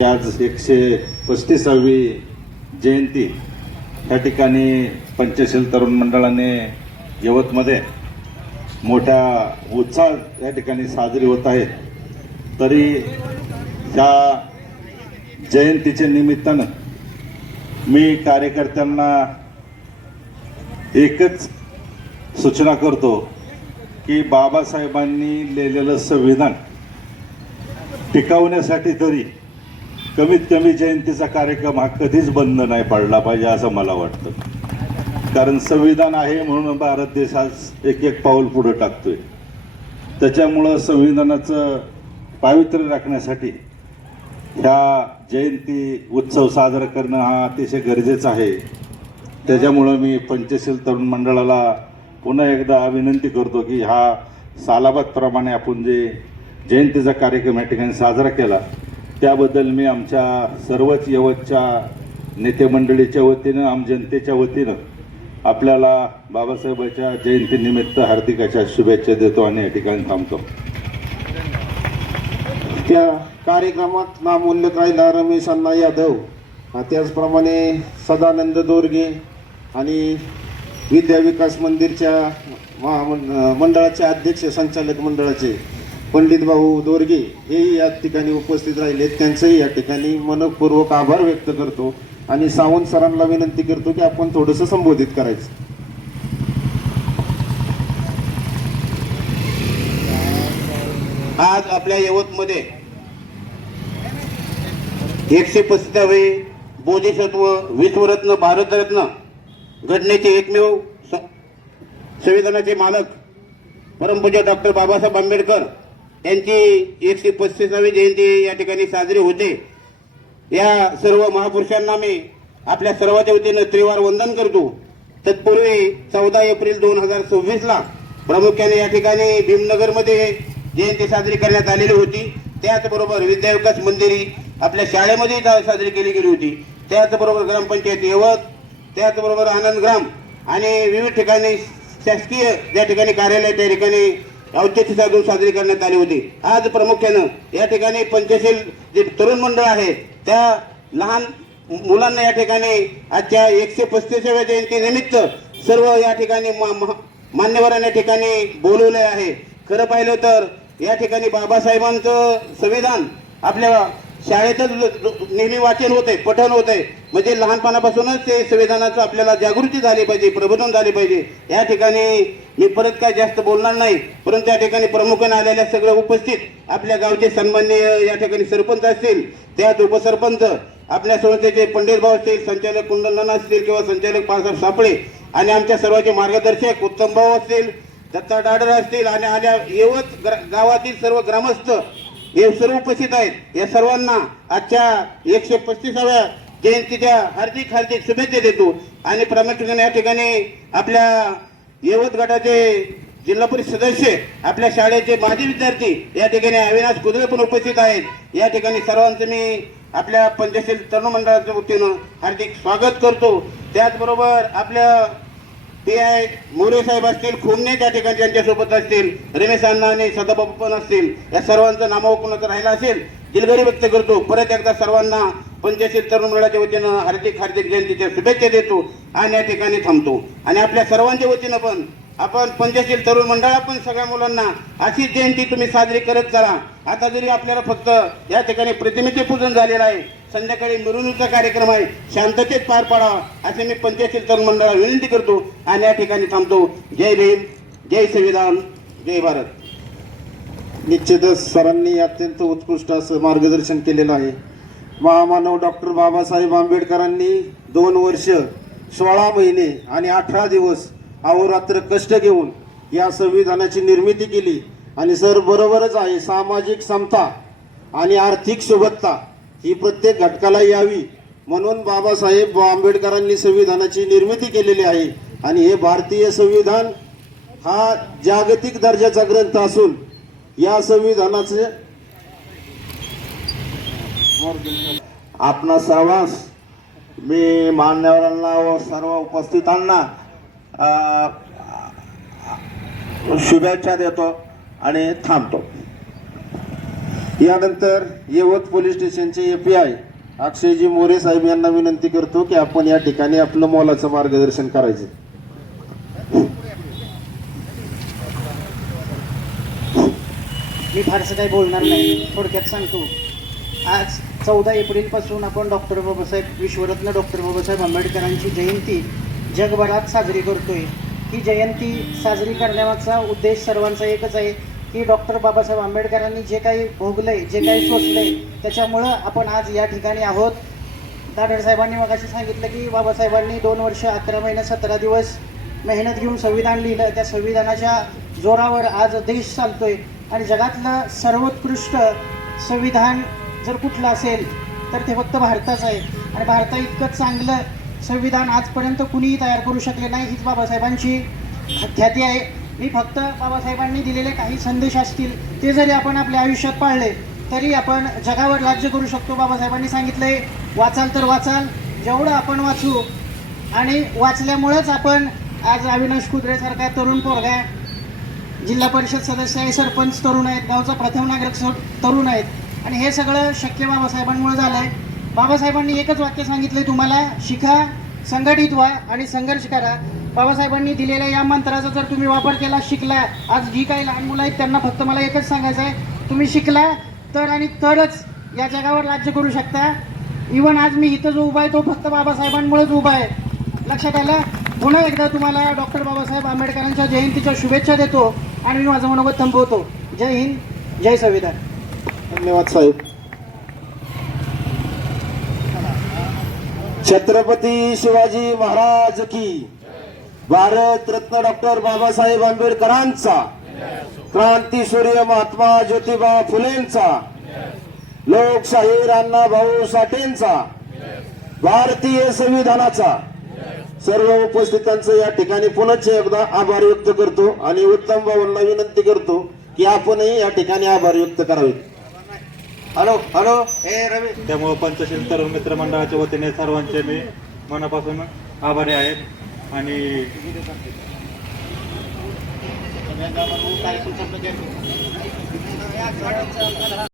आज 135वी जयंती या ठिकाणी पंचशील तरुण मंडळाने यवतमध्ये मोठ्या उत्साहात या ठिकाणी साजरी होत आहे। तरी ह्या जयंतीच्या निमित्तानं मी कार्यकर्त्यांना एकच सूचना करतो की बाबासाहेबांनी लिहिलेलं संविधान टिकवण्यासाठी तरी कमीत कमी जयंतीचा कार्यक्रम हा कधीच बंद नाही पडला पाहिजे असं मला वाटतं। कारण संविधान आहे म्हणून भारत देश आज एक एक पाऊल पुढे टाकतोय। त्याच्यामुळं संविधानाचं पावित्र्य राखण्यासाठी ह्या जयंती उत्सव साजरा करणं हा अतिशय गरजेचं आहे। त्याच्यामुळं मी पंचशील तरुण मंडळाला पुन्हा एकदा विनंती करतो की हा सालाबादप्रमाणे आपण जे जयंतीचा कार्यक्रम या ठिकाणी साजरा केला त्याबद्दल मी आमच्या सर्वच यवतच्या नेते मंडळीच्या वतीनं आम जनतेच्या वतीनं आपल्याला बाबासाहेबांच्या जयंतीनिमित्त हार्दिक अशा शुभेच्छा देतो आणि या ठिकाणी थांबतो। त्या कार्यक्रमात नामोल्लेख राहिला रमेश अण्णा यादव, त्याचप्रमाणे सदानंद दोरगे आणि विद्या विकास मंदिरच्या मंडळाचे अध्यक्ष संचालक मंडळाचे पंडित भाऊ दोरगे हे या ठिकाणी उपस्थित राहिले। त्यांचंही या ठिकाणी मनपूर्वक आभार व्यक्त करतो आणि सावंत सरांना विनंती करतो की आपण थोडंसं संबोधित करायचं। आज आपल्या यवतमध्ये 135वे बोधिसत्व विश्वरत्न भारतरत्न घटनेचे एकमेव संविधानाचे मालक परमपूज्य डॉक्टर बाबासाहेब आंबेडकर यांची 135वी जयंती या ठिकाणी साजरी होते। या सर्व महापुरुषांना मी आपल्या सर्वांच्या वतीनं त्रिवार वंदन करतो। तत्पूर्वी 14 एप्रिल 2026ला प्रामुख्याने या ठिकाणी भीमनगरमध्ये जयंती साजरी करण्यात आलेली होती। त्याचबरोबर विद्या विकास मंदिरी आपल्या शाळेमध्ये साजरी केली गेली होती। त्याचबरोबर ग्रामपंचायत यवत, त्याचबरोबर आनंदग्राम आणि विविध ठिकाणी शासकीय ज्या ठिकाणी कार्यालय त्या ठिकाणी औचित्य साधून साजरी करण्यात आली होती। आज प्रामुख्यानं या ठिकाणी पंचशील जे तरुण मंडळ आहे त्या लहान मुलांना या ठिकाणी आजच्या 135व्या जयंती निमित्त सर्व या ठिकाणी मान्यवरांना या ठिकाणी बोलवले आहे। खरं पाहिलं तर या ठिकाणी बाबासाहेबांचं संविधान आपल्या शाळेतच नेहमी वाचन होते, पठण होते, म्हणजे लहानपणापासूनच ते संविधानाचं आपल्याला जागृती झाली पाहिजे, प्रबोधन झाले पाहिजे। या ठिकाणी मी परत काय जास्त बोलणार नाही, परंतु या ठिकाणी प्रमुखाने आलेल्या सगळं उपस्थित आपल्या गावचे सन्माननीय या ठिकाणी सरपंच असतील, त्यात उपसरपंच, आपल्या संस्थेचे पंडित भाऊ असतील, संचालक कुंडलनाना असतील किंवा संचालक पाळसाहेब सापळे आणि आमच्या सर्वांचे मार्गदर्शक उत्तम भाऊ असतील, दत्ता डाडर असतील आणि आल्या यवत गावातील सर्व ग्रामस्थ हे सर्व उपस्थित आहेत। या सर्वांना आजच्या 135व्या जयंतीच्या हार्दिक हार्दिक शुभेच्छा देतो। आणि प्रामुख्याने या ठिकाणी आपल्या यवत गटाचे जिल्हा परिषद सदस्य, आपल्या शाळेचे माजी विद्यार्थी या ठिकाणी अविनाश कुदळे पण उपस्थित आहेत। या ठिकाणी सर्वांचं मी आपल्या पंचशील तरुण मंडळाच्या वतीनं हार्दिक स्वागत करतो। त्याचबरोबर आपल्या PI मोरे साहेब असतील, खुमने त्या ठिकाणी त्यांच्यासोबत असतील, रमेश अण्णा आणि सदाबाबू पण असतील, या सर्वांचं नामावकून राहिला असेल दिलगिरी व्यक्त करतो। परत एकदा सर्वांना पंचशील तरुण मंडळाच्या वतीनं हार्दिक हार्दिक जयंतीच्या शुभेच्छा देतो आणि या ठिकाणी थांबतो। आणि आपल्या सर्वांच्या वतीनं पण आपण पंचशील तरुण मंडळा पण सगळ्या मुलांना अशीच जयंती तुम्ही साजरी करत चला। आता जरी आपल्याला फक्त या ठिकाणी प्रतिमेचे पूजन झालेलं आहे, संध्याकाळी मिरवणुकीचा कार्यक्रम आहे, शांततेत पार पाडावा असे मी पंचशील तरुण मंडळाला विनंती करतो आणि या ठिकाणी थांबतो। जय भीम, जय संविधान, जय भारत। निश्चितच सरांनी अत्यंत उत्कृष्ट असं मार्गदर्शन केलेलं आहे। महामानव डॉक्टर बाबासाहेब आंबेडकरांनी 2 वर्ष 16 महिने आणि 18 दिवस अहोरात्र कष्ट घेऊन या संविधानाची निर्मिती केली। आणि सर बरोबरच आहे, सामाजिक समता आणि आर्थिक सुबत्ता ही प्रत्येक घटकाला यावी म्हणून बाबासाहेब आंबेडकरांनी संविधानाची निर्मिती केलेली आहे। आणि हे भारतीय संविधान हा जागतिक दर्जाचा ग्रंथ असून या संविधानाचे आपणा सर्वांस मी मान्यवरांना व सर्व उपस्थितांना शुभेच्छा देतो आणि थांबतो। यानंतर येवत पोलीस स्टेशनचे एपीआय अक्षयजी मोरे साहेब यांना विनंती करतो की आपण या ठिकाणी आपलं मोलाचं मार्गदर्शन करायचं. मी फारसं काही बोलणार नाही, थोडक्यात सांगतो. आज 14 एप्रिलपासून आपण डॉक्टर बाबासाहेब विश्वरत्न डॉक्टर बाबासाहेब आंबेडकरांची जयंती जगभरात साजरी करतोय. ही जयंती साजरी करण्यामागचा उद्देश सर्वांचा एकच आहे की डॉक्टर बाबासाहेब आंबेडकरांनी जे काही भोगलंय, जे काही सोसलंय, त्याच्यामुळं आपण आज या ठिकाणी आहोत. दादर साहेबांनी मगाशी सांगितलं की बाबासाहेबांनी 2 वर्ष 11 महिने 17 दिवस मेहनत घेऊन संविधान लिहिलं. त्या संविधानाच्या जोरावर आज देश चालतोय आणि जगातलं सर्वोत्कृष्ट संविधान जर कुठलं असेल तर ते फक्त भारताचं आहे. आणि भारता इतकं चांगलं संविधान आजपर्यंत कुणीही तयार करू शकले नाही, हीच बाबासाहेबांची ख्याती आहे. मी फक्त बाबासाहेबांनी दिलेले काही संदेश असतील ते जरी आपण आपल्या आयुष्यात पाळले तरी आपण जगावर राज्य करू शकतो. बाबासाहेबांनी सांगितलंय, वाचाल तर वाचाल, जेवढं आपण वाचू आणि वाचल्यामुळंच आपण आज अविनाश कुद्रेसारखा तरुण पोरगा जिल्हा परिषद सदस्य आहे, सरपंच तरुण आहेत, गावचा प्रथम नागरिक तरुण आहेत आणि हे सगळं शक्य बाबासाहेबांमुळे झालं आहे. बाबासाहेबांनी एकच वाक्य सांगितलं, तुम्हाला शिका, संघटित व्हा आणि संघर्ष करा. बाबासाहेबांनी दिलेल्या या मंत्राचा जर तुम्ही वापर केला, शिकला, आज जी काही लहान मुलं आहेत त्यांना फक्त मला एकच सांगायचं आहे, तुम्ही शिकला तर आणि तरच या जगावर राज्य करू शकता. इव्हन आज मी इथं जो उभा आहे तो फक्त बाबासाहेबांमुळेच उभा आहे. लक्षात आलं. पुन्हा एकदा तुम्हाला डॉक्टर बाबासाहेब आंबेडकरांच्या जयंतीच्या शुभेच्छा देतो आणि मी माझं मनोगत थांबवतो. जय हिंद, जय संविधान. धन्यवाद साहेब. छत्रपती शिवाजी महाराज की, भारत रत्न डॉक्टर बाबासाहेब आंबेडकरांचा, क्रांती सूर्य महात्मा ज्योतिबा फुलेंचा, लोकशाहीर अण्णाभाऊ साठेंचा, भारतीय संविधानाचा, सर्व उपस्थितांचं या ठिकाणी पुनश्च एकदा आभार व्यक्त करतो आणि उत्तम भाऊंना विनंती करतो की आपणही या ठिकाणी आभार व्यक्त करावे. हॅलो हॅलो हे रवी. त्यामुळे पंचशील तरुण मित्र मंडळाच्या वतीने सर्वांचे मी मनापासून आभारी आहेत आणि